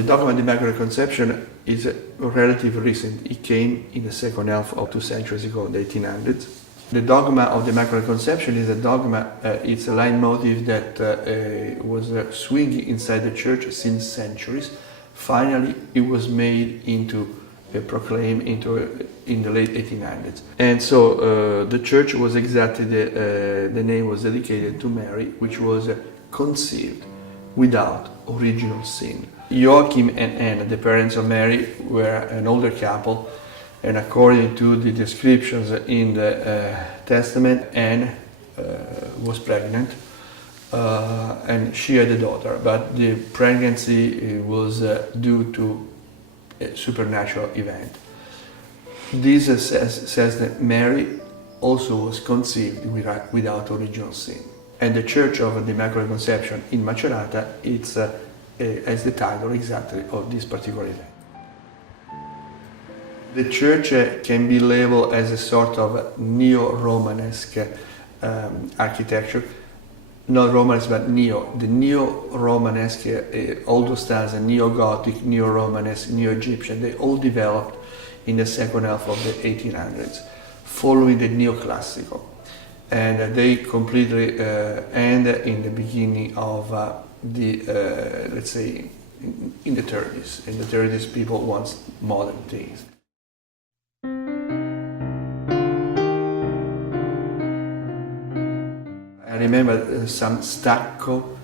The dogma of the Immaculate Conception is relatively recent. It came in the second half of 2 centuries ago, the 1800s. The dogma of the Immaculate Conception is a dogma, it's a leitmotif that was swinging inside the Church since centuries. Finally, it was made into proclaimed in the late 1800s. And so the Church was exactly, the name was dedicated to Mary, which was conceived without original sin. Joachim and Anna, the parents of Mary, were an older couple, and according to the descriptions in the Testament, Anne was pregnant and she had a daughter, but the pregnancy was due to a supernatural event. This says that Mary also was conceived without original sin. And the Church of the Immaculate Conception in Macerata, it's as the title exactly of this particular event. The church can be labeled as a sort of neo-Romanesque architecture. Not Romanesque, but neo. The neo-Romanesque, all those styles, neo-Gothic, neo-Romanesque, neo-Egyptian, they all developed in the second half of the 1800s, following the neoclassical. And they completely end in the beginning of let's say, in the 30s. In the 30s, people want modern things. I remember some stucco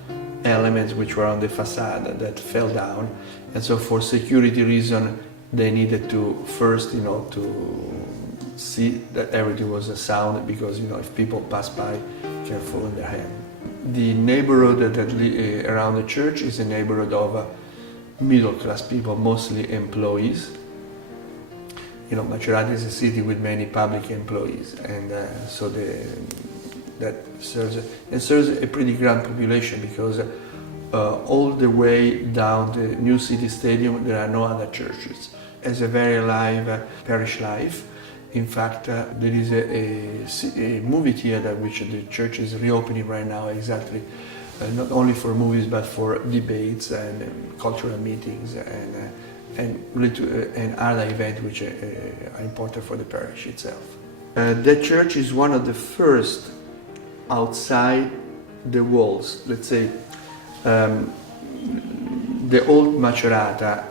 elements which were on the facade that fell down, and so for security reason they needed to first, to see that everything was sound, because if people pass by, careful in their hand. The neighborhood that around the church is a neighborhood of middle-class people, mostly employees. Macerata is a city with many public employees, and so that serves a pretty grand population, because all the way down the new city stadium there are no other churches. It's a very alive parish life. In fact, there is a movie theater which the church is reopening right now, exactly, not only for movies but for debates and cultural meetings and other events which are important for the parish itself. The church is one of the first outside the walls. Let's say the old Macerata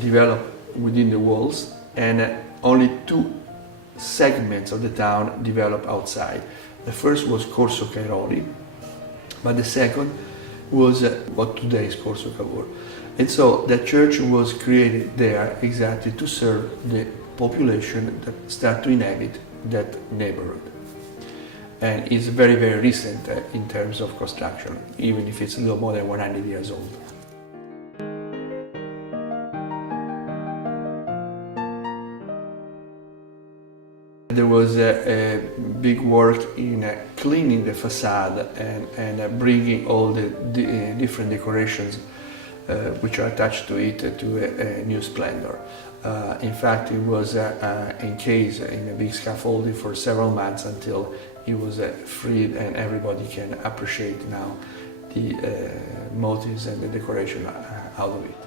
developed within the walls, and only 2 segments of the town developed outside. The first was Corso Cairoli, but the second was what today is Corso Cavour. And so the church was created there exactly to serve the population that start to inhabit that neighborhood. And it's very, very recent in terms of construction, even if it's a little more than 100 years old. There was a big work in cleaning the facade and bringing all the different decorations which are attached to it to a new splendor. In fact, it was encased in a big scaffolding for several months until it was freed, and everybody can appreciate now the motives and the decoration out of it.